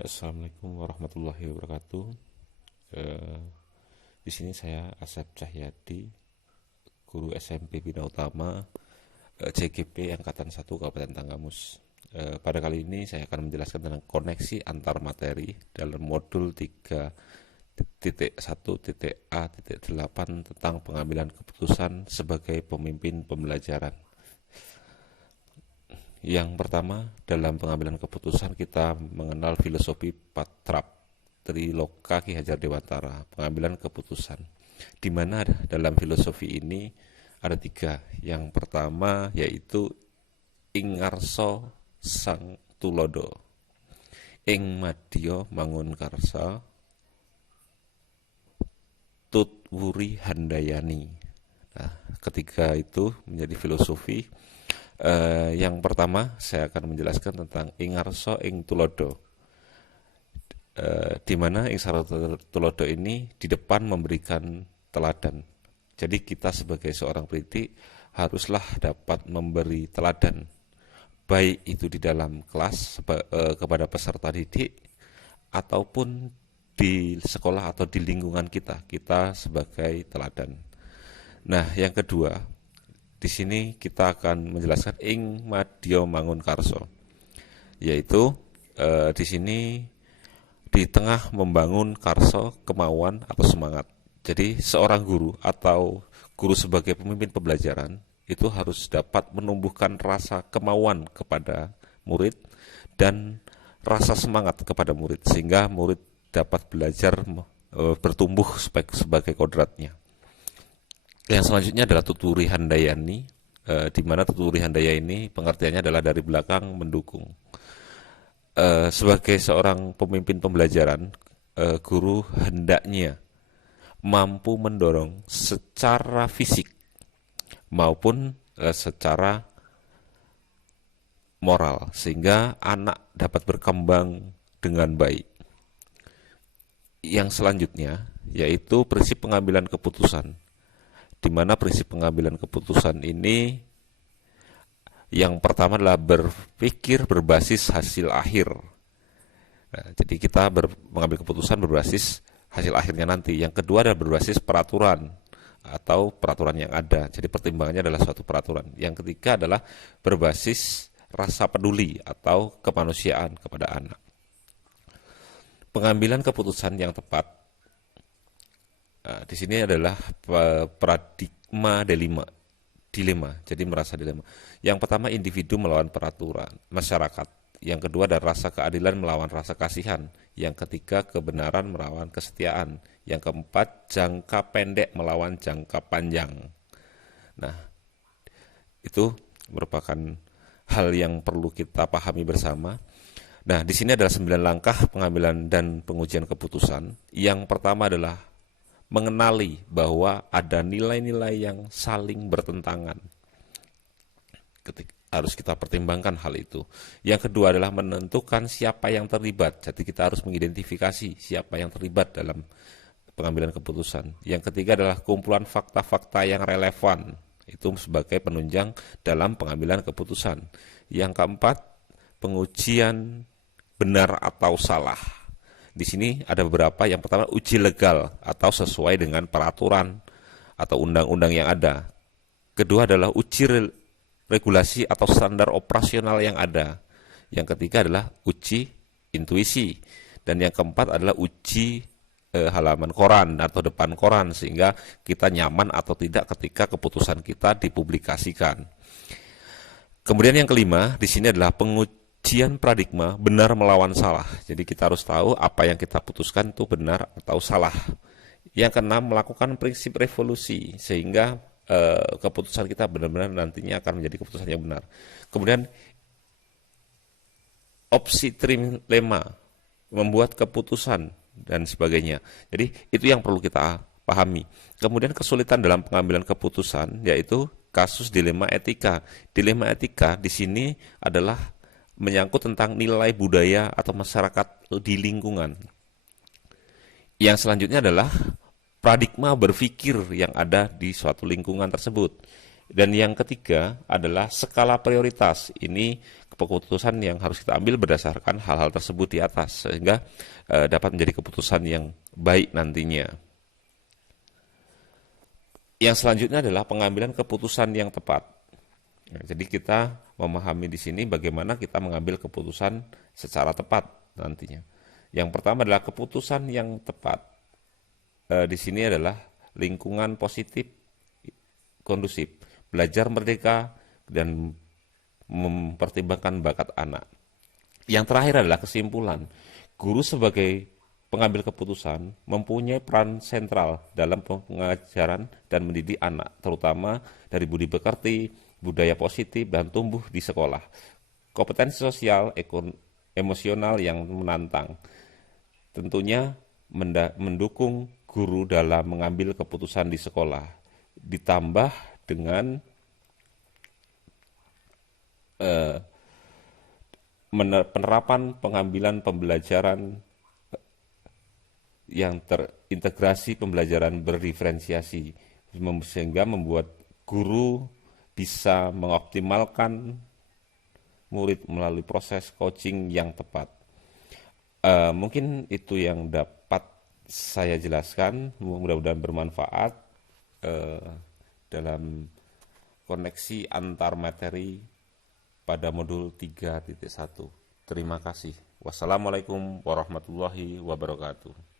Assalamualaikum warahmatullahi wabarakatuh. Eh, di sini saya Asep Cahyadi, guru SMP Bina Utama, CGP Angkatan 1 Kabupaten Tanggamus. Pada kali ini saya akan menjelaskan tentang koneksi antar materi dalam modul 3.1.A.8 tentang pengambilan keputusan sebagai pemimpin pembelajaran. Yang pertama, dalam pengambilan keputusan kita mengenal filosofi Patrap Triloka Ki Hajar Dewantara, pengambilan keputusan. Di mana dalam filosofi ini ada tiga. Yang pertama yaitu Ingarso Sang Tulodo, Ing Madya Mangun Karsa, Tutwuri Handayani. Nah, ketiga itu menjadi filosofi. Yang pertama saya akan menjelaskan tentang Ingarso Ing Tulodo, di mana Ingarso Tulodo ini di depan memberikan teladan. Jadi kita sebagai seorang pendidik haruslah dapat memberi teladan, baik itu di dalam kelas kepada peserta didik ataupun di sekolah atau di lingkungan kita sebagai teladan. Nah, yang kedua, di sini kita akan menjelaskan Ing Madya Mangun Karso, yaitu di sini di tengah membangun karso, kemauan atau semangat. Jadi seorang guru atau guru sebagai pemimpin pembelajaran itu harus dapat menumbuhkan rasa kemauan kepada murid dan rasa semangat kepada murid sehingga murid dapat belajar bertumbuh sebagai kodratnya. Yang selanjutnya adalah Tutwuri Handayani, di mana Tutwuri Handayani ini pengertiannya adalah dari belakang mendukung. Sebagai seorang pemimpin pembelajaran, guru hendaknya mampu mendorong secara fisik maupun secara moral sehingga anak dapat berkembang dengan baik. Yang selanjutnya yaitu prinsip pengambilan keputusan, di mana prinsip pengambilan keputusan ini yang pertama adalah berpikir berbasis hasil akhir. Nah, jadi kita mengambil keputusan berbasis hasil akhirnya nanti. Yang kedua adalah berbasis peraturan atau peraturan yang ada. Jadi pertimbangannya adalah suatu peraturan. Yang ketiga adalah berbasis rasa peduli atau kemanusiaan kepada anak. Pengambilan keputusan yang tepat, nah, di sini adalah paradigma dilema. Jadi merasa dilema. Yang pertama individu melawan peraturan masyarakat. Yang kedua ada rasa keadilan melawan rasa kasihan. Yang ketiga kebenaran melawan kesetiaan. Yang keempat jangka pendek melawan jangka panjang. Nah, itu merupakan hal yang perlu kita pahami bersama. Nah, di sini adalah 9 langkah pengambilan dan pengujian keputusan. Yang pertama adalah mengenali bahwa ada nilai-nilai yang saling bertentangan. Harus kita pertimbangkan hal itu. Yang kedua adalah menentukan siapa yang terlibat. Jadi kita harus mengidentifikasi siapa yang terlibat dalam pengambilan keputusan. Yang ketiga adalah kumpulan fakta-fakta yang relevan. Itu sebagai penunjang dalam pengambilan keputusan. Yang keempat, pengujian benar atau salah. Di sini ada beberapa. Yang pertama uji legal atau sesuai dengan peraturan atau undang-undang yang ada. Kedua adalah uji regulasi atau standar operasional yang ada. Yang ketiga adalah uji intuisi. Dan yang keempat adalah uji halaman koran atau depan koran sehingga kita nyaman atau tidak ketika keputusan kita dipublikasikan. Kemudian yang kelima di sini adalah pengujian paradigma benar melawan salah. Jadi kita harus tahu apa yang kita putuskan itu benar atau salah. Yang keenam, melakukan prinsip revolusi sehingga keputusan kita benar-benar nantinya akan menjadi keputusan yang benar. Kemudian opsi trilema, membuat keputusan dan sebagainya. Jadi itu yang perlu kita pahami. Kemudian kesulitan dalam pengambilan keputusan yaitu kasus dilema etika. Dilema etika di sini adalah menyangkut tentang nilai budaya atau masyarakat di lingkungan. Yang selanjutnya adalah paradigma berpikir yang ada di suatu lingkungan tersebut. Dan yang ketiga adalah skala prioritas. Ini keputusan yang harus kita ambil berdasarkan hal-hal tersebut di atas, sehingga dapat menjadi keputusan yang baik nantinya. Yang selanjutnya adalah pengambilan keputusan yang tepat. Nah, jadi kita memahami di sini bagaimana kita mengambil keputusan secara tepat nantinya. Yang pertama adalah keputusan yang tepat. Di sini adalah lingkungan positif, kondusif, belajar merdeka, dan mempertimbangkan bakat anak. Yang terakhir adalah kesimpulan. Guru sebagai pengambil keputusan mempunyai peran sentral dalam pengajaran dan mendidik anak, terutama dari budi pekerti, budaya positif, dan tumbuh di sekolah. Kompetensi sosial, emosional yang menantang. Tentunya mendukung guru dalam mengambil keputusan di sekolah. Ditambah dengan penerapan pengambilan pembelajaran yang terintegrasi, pembelajaran berdiferensiasi, sehingga membuat guru bisa mengoptimalkan murid melalui proses coaching yang tepat. Mungkin itu yang dapat saya jelaskan, mudah-mudahan bermanfaat dalam koneksi antar materi pada modul 3.1. Terima kasih. Wassalamualaikum warahmatullahi wabarakatuh.